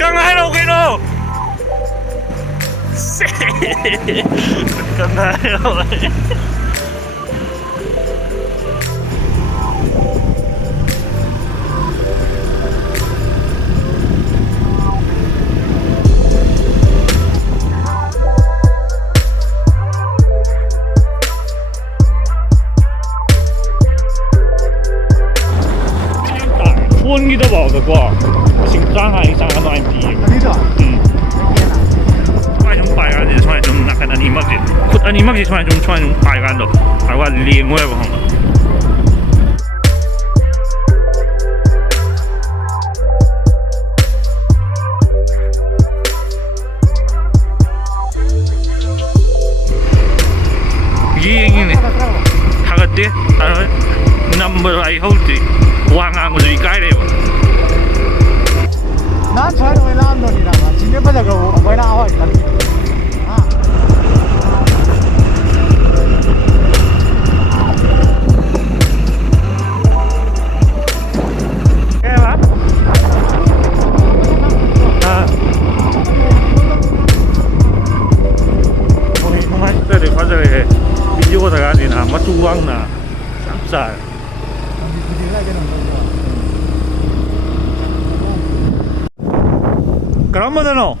Kang ano kino? Kang ano? Quân kita bawa ke gua, sing Shanghai sangat no MP. Cuma cuma 摆干的，cuma cuma nak kena animak je. Kut animak je cuma 摆干的，还话连我也不好。Ini, harga dia, number I hold it. Wang ang udah ikai deh. Nah, saya mau lawan doni lah. Cina pada kau, apa yang awak lagi? Video ko talaga din ha, matuwang na. Sapsal. Kerana mana no?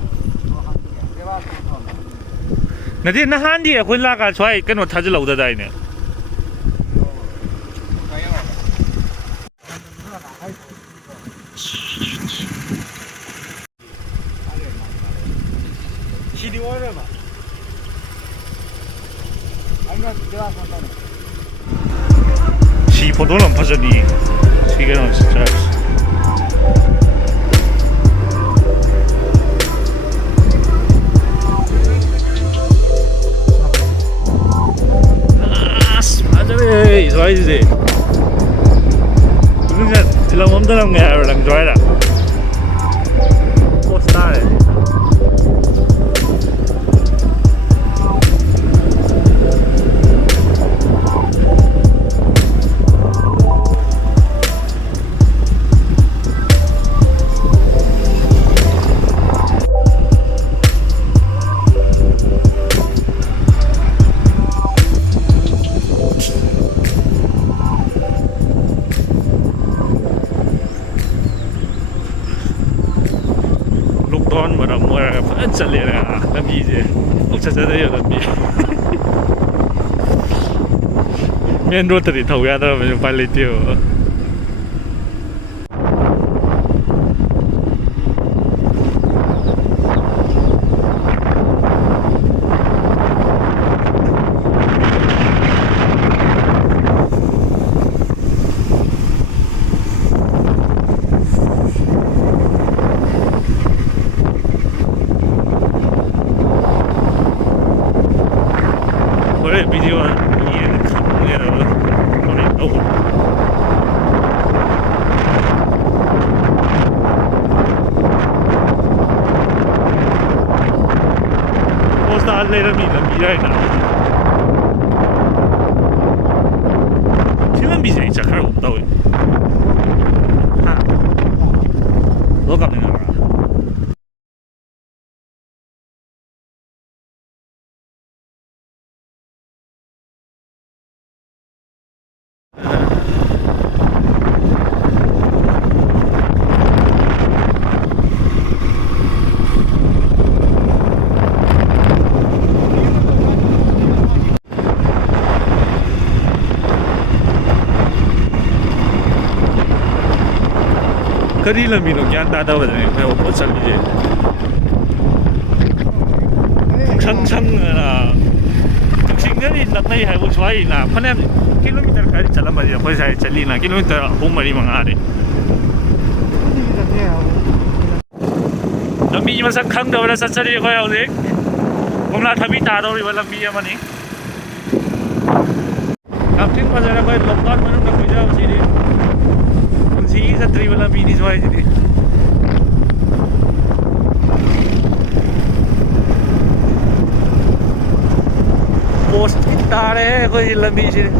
Nanti nahan dia, kau lakukan cuai kan waktu saja lau dah dah ini. Sini orang mana? Si foto lang pa siya ni. Sige lang si Charles. Madre, suai sih. Ini kan, sila mau dalam nggak orang suai lah. Posta deh. चले रहा लंबी से ऊंचा चढ़े या लंबी main road तरी थौ या तो मैं पाले थियो video ini kamu ya orang tahu. Posta alera mi lambi dah na. Si lambi saya cakap aku tahu. Ha, lo kamu ni apa? Kali lambi no ज्ञान दादा बजाने मैं वो बहुत चल भी चंग चंग ना सिंगल इन लगता है वो चुवाई ना फने किलोमीटर का चला बजा पैसा चली ना किलोमीटर होम मरी मंगा रहे lambi masa khang dawla sachari ko yaw dik kumla thabi ta daw ri lambi amani kaptin bazara ko lockdown manung na kuja usiri si satri wala bini swai jadi post kita re ko lambi sini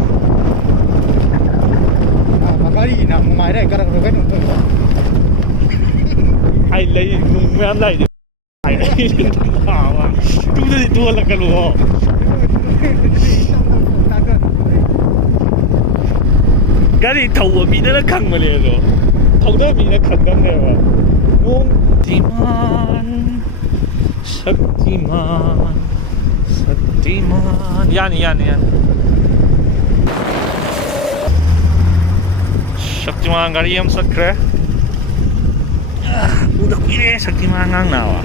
makari na mai dai karak kan ai lấy nung mấy anh lấy thì phải lấy thảo mà tu thì tu là cái lúa cái gì thầu ở bị nó khăng mà liền rồi thầu đó bị nó khăng đằng này mà Shaktiman Shaktiman yani Shaktiman गाड़ी हम सक्रे udah kiri Shaktiman ngang nawa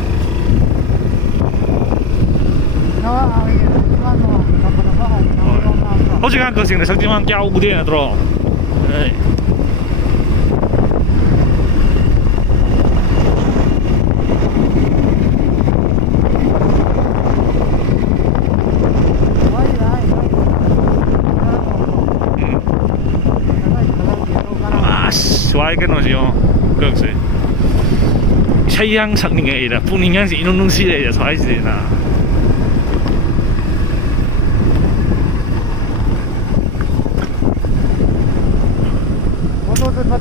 hꯧ지간 거싱네 Shaktiman क्या उदे ना तो 좋아해 cái gì không? Được rồi. Sayang sắc những cái đó, phụ nữ gì nung nung xí đấy, xoay gì na.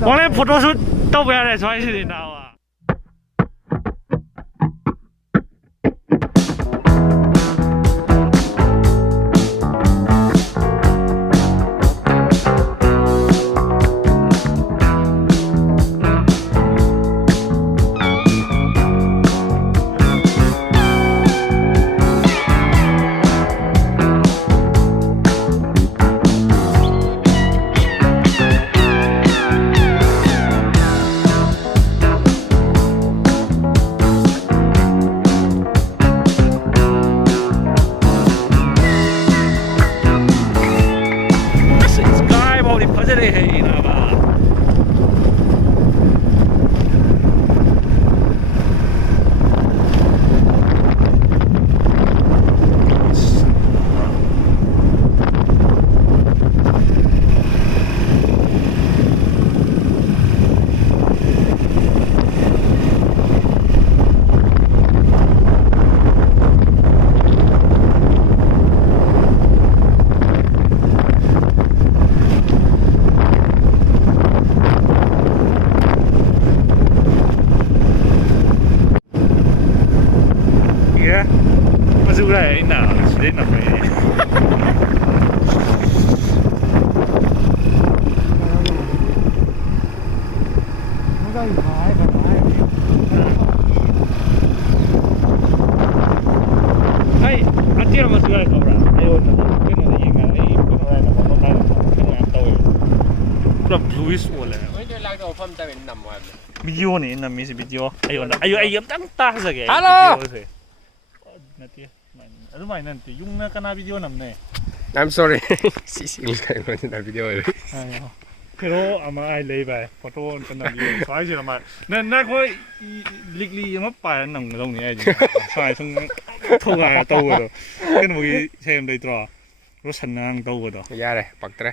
원래 포토shoot 또 왜 해? xoay gì nào à? Đây nào, đến là phải hey, anh chưa mà sửa không ra, ai ôn cái này gì cái này là một cái này tôiแบบลุยสุดเลยไม่ได้รักเราเพิ่มจะเป็นนำวันวิดีโอนี่นำมีสิวิดีโอไอ้ยังตั้งตาสักแกฮัลโหลนั่นที่รู้ไหมนั่นที่ยุ่งนะกันนะวิดีโอนำเนี่ย I'm sorry สิลิกายมันจะวิดีโอเลยคือเราเอามาไอ้เลยไปฟอโต้กันนะวิดีโอสายสิเรามานั่นค่อยลิกลียังไม่ไปนั่งตรงนี้ไอ้จีสายทั้งทุ่งนาโตเลยก็หนูเชื่อมได้ตลอดรถฉันนั่งโตเลย ya deh pak tre